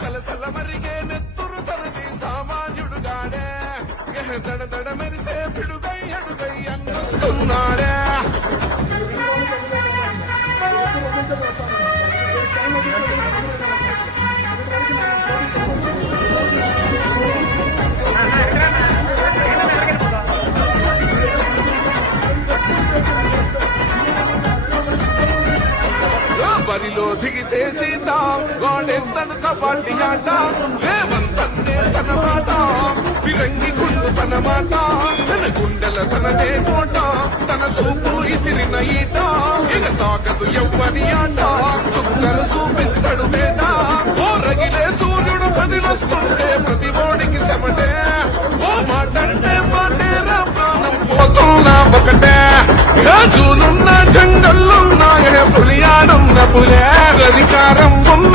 సలసల మరిగే నెత్తురు తనది సామాన్యుడుగాడే దడ దడ మెరిసే పిడుగై అడుగై అన్నొస్తున్నాడే బరిలో దిగితే చీత గోడేస్తాను కబడ్డీ ఆట లేవంతన్నే తన మాట విరంగి గుండు తన మాట తన గుండెల తనదే కోట తన సూపులు ఇసిరిన ఈట ఇక సాగదు ఎవ్వని ఆట సుక్కలు చూపిస్తాడు బేట ఓ రగిలే సూర్యుడు కదిలొస్తుంటే ప్రతి ఓడికి చెమటే ఓ మాటంటే మాటేరా ప్రాణం పోతున్నా ఒకటే రాజులున్న జంగల్లున్నా పులియాడున్న పులే అధికారం ఉన్న